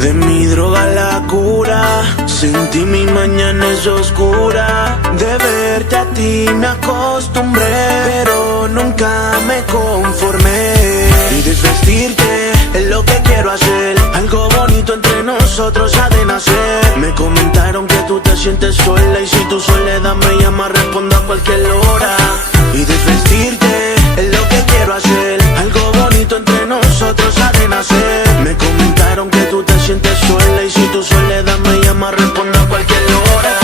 De mi droga la cura, sin ti mi mañana es oscura. De verte a ti me acostumbré, pero nunca me conformé. Y desvestirte es lo que quiero hacer, algo bonito entre nosotros ha de nacer. Me comentaron que tú te sientes sola y si tu soledad me llama respondo a cualquier hora. Y desvestirte es lo que quiero hacer, algo bonito entre nosotros ha de nacer. Me comentaron que tú te sientes sola y si tu soledad me llama respondo a cualquier hora.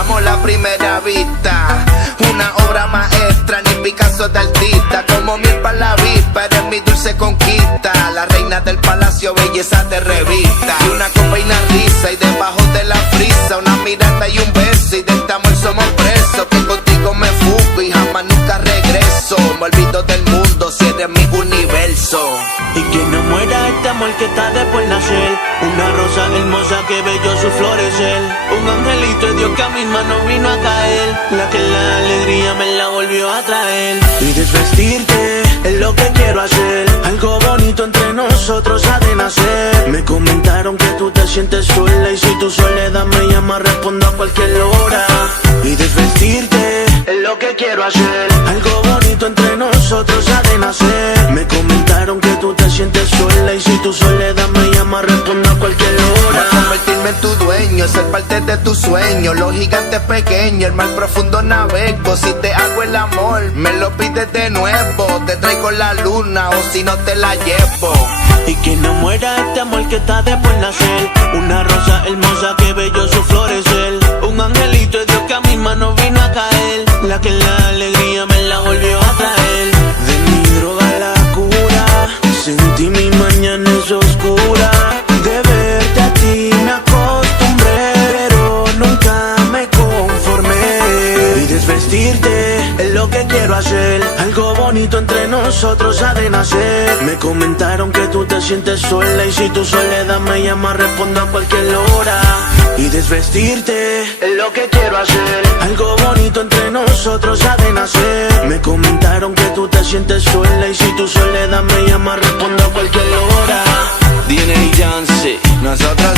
Amo la primera vista, una obra maestra, ni Picasso de artista. Como miel para la avispa, eres mi dulce conquista, la reina del palacio, belleza de revista. Y una copa y una risa, y debajo de la frisa una mirada y un beso, y de este amor somos presos. Que contigo me fugo y jamás nunca regreso. Me olvido del mundo si eres mi universo. Y que no muera este amor que está de por nacer, una rosa hermosa que bello su florecer. Un angelito de Dios que a mis manos vino a caer, la que la alegría me la volvió a traer. Y desvestirte es lo que quiero hacer, algo bonito entre nosotros ha de nacer. Me comentaron que tú te sientes sola y si tu soledad me llama respondo a cualquier hora. Y desvestirte es lo que quiero hacer, algo bonito entre nosotros ha de nacer. Me comentaron que tú te sientes sola y si tu soledad me llama respondo a cualquier hora. Convertirme en tu dueño, ser parte de tu sueño. Los gigantes pequeños, el mar profundo navego. Si te hago el amor, me lo pides de nuevo. Te traigo la luna o si no te la llevo. Y que no muera este amor que está de por nacer, una rosa hermosa que bello su florecer. Un angelito de Dios que a mis manos vino a caer, la que la alegría me la volvió a traer. De mi droga la cura, sin ti mi mañana es oscura. De verte a ti me acostumbré, pero nunca me conformé. Y desvestirte es lo que quiero hacer, algo bonito entre nosotros ha de nacer. Me comentaron que tú te sientes sola y si tu soledad me llama respondo a cualquier hora. Y desvestirte es lo que quiero hacer, algo bonito entre nosotros ha de nacer. Me comentaron que tú te sientes sola y si tu soledad me llama respondo a cualquier hora. DNA Jancy, nosotros